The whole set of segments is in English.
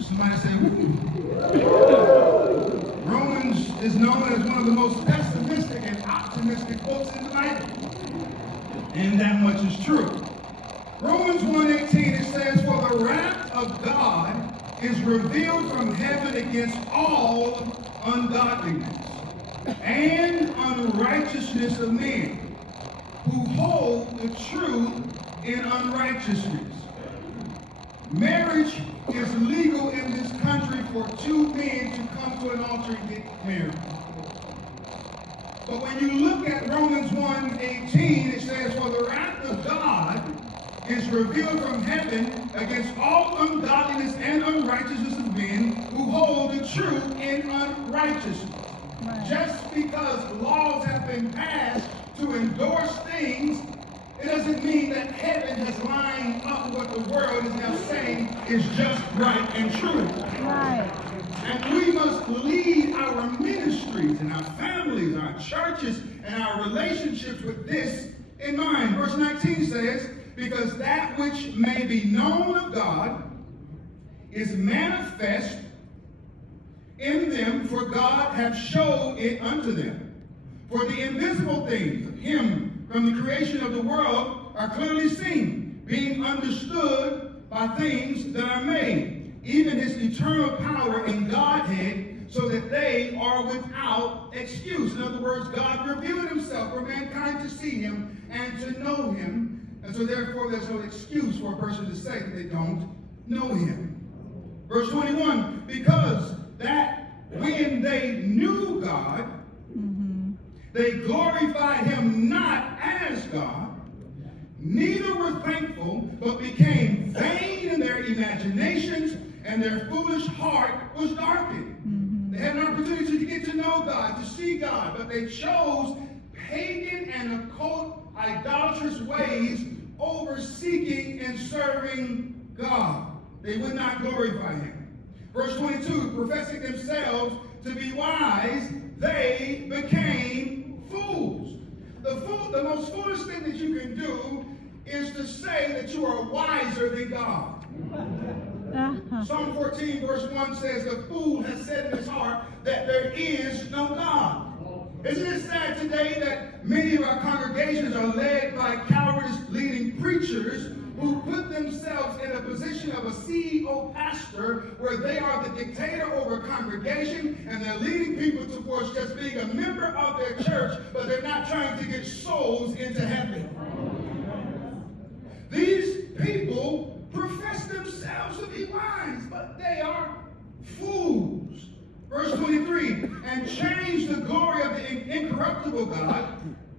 Somebody say, ooh. Romans is known as one of the most pessimistic and optimistic books in the Bible. And that much is true. Romans 1:18, it says, for the wrath of God is revealed from heaven against all ungodliness and unrighteousness of men who hold the truth in unrighteousness. Marriage is legal in this country for two men to come to an altar and get married. But when you look at Romans 1:18, it says, for the wrath of God is revealed from heaven against all ungodliness and unrighteousness of men who hold the truth in unrighteousness. Right. Just because laws have been passed to endorse things, it doesn't mean that heaven has lined up what the world is now saying is just right and true. Right. And we must lead our ministries and our families, our churches, and our relationships with this in mind. Verse 19 says, because that which may be known of God is manifest in them, for God hath showed it unto them. For the invisible things of him from the creation of the world are clearly seen, being understood by things that are made, even his eternal power in Godhead, so that they are without excuse. In other words, God revealed himself for mankind to see him and to know him. And so therefore there's no excuse for a person to say that they don't know him. Verse 21, because that when they knew God, they glorified him not as God, neither were thankful, but became vain in their imaginations, and their foolish heart was darkened. They had an opportunity to get to know God, to see God, but they chose pagan and occult idolatrous ways over seeking and serving God. They would not glorify him. Verse 22, professing themselves to be wise, they became fools. The most foolish thing that you can do is to say that you are wiser than God. Psalm 14 verse 1 says, the fool has said in his heart that there is no God. Isn't it sad today that many of our congregations are led by cowardice leading preachers who put themselves in a position of a CEO pastor where they are the dictator over a congregation and they're leading people towards just being a member of their church, but they're not trying to get souls into heaven. These people profess themselves to be wise, but they are fools. Verse 23, and changed the glory of the incorruptible God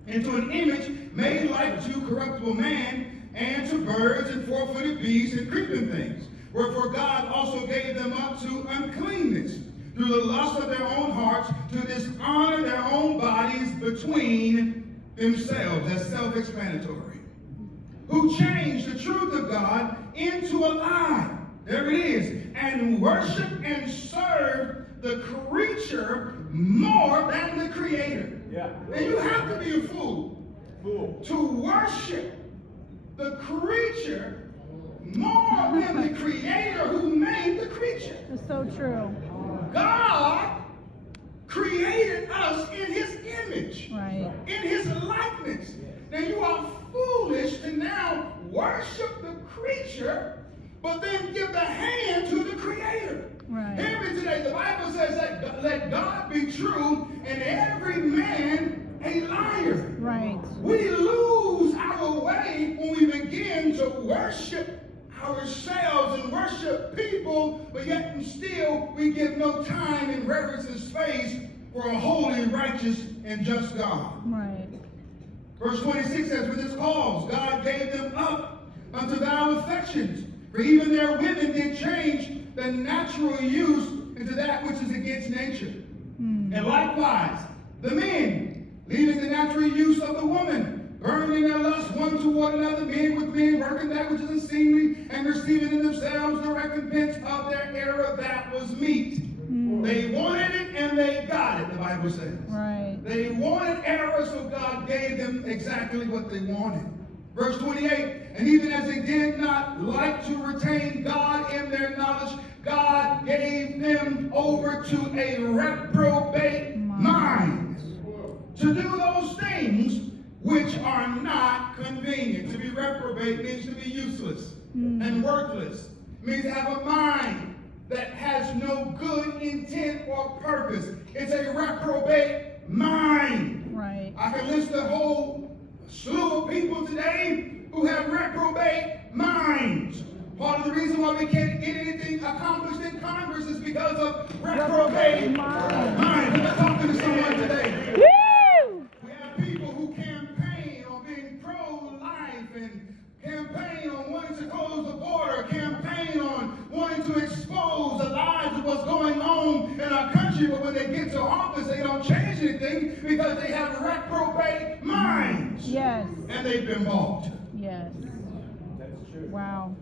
into an image made like to corruptible man, and to birds and four-footed beasts and creeping things. Wherefore God also gave them up to uncleanness through the lust of their own hearts, to dishonor their own bodies between themselves. That's self-explanatory. Who changed the truth of God into a lie. There it is. And worship and serve the creature more than the creator. Yeah. And you have to be a fool to worship the creature more than the creator who made the creature. That's so true. God created us in his image, right, in his likeness. Now you are foolish to now worship the creature, but then give the hand to the creator. Right. Hear me today. The Bible says that let God be true and every man a liar. Right. We lose our way when we begin to worship ourselves and worship people, but yet and still we give no time and reverence and space for a holy, righteous, and just God. Right. Verse 26 says, with his cause, God gave them up unto vile affections, for even their women did change the natural use into that which is against nature. And likewise, the men, leaving the natural use of the woman, burning their lust one toward another, men with men, working that which is unseemly, and receiving in themselves the recompense of their error that was meet. They wanted it and they got it, the Bible says. Right. They wanted error, so God gave them exactly what they wanted. Verse 28, and even as they did not like to retain God in their knowledge, God gave them over to a reprobate mind to do those things which are not convenient. To be reprobate means to be useless and worthless. It means to have a mind that has no good intent or purpose. It's a reprobate mind. Right. I can list a whole slew of people today who have reprobate minds. Part of the reason why we can't get anything accomplished in Congress is because of reprobate minds. I'm talking to someone today. Woo! We have people who campaign on being pro-life and campaign on wanting to close the border, campaign on wanting to expose the lies of what's going on in our country, but when they get to office, they don't change anything because they have reprobate minds. Yes. And they've been bought. Yes. Wow.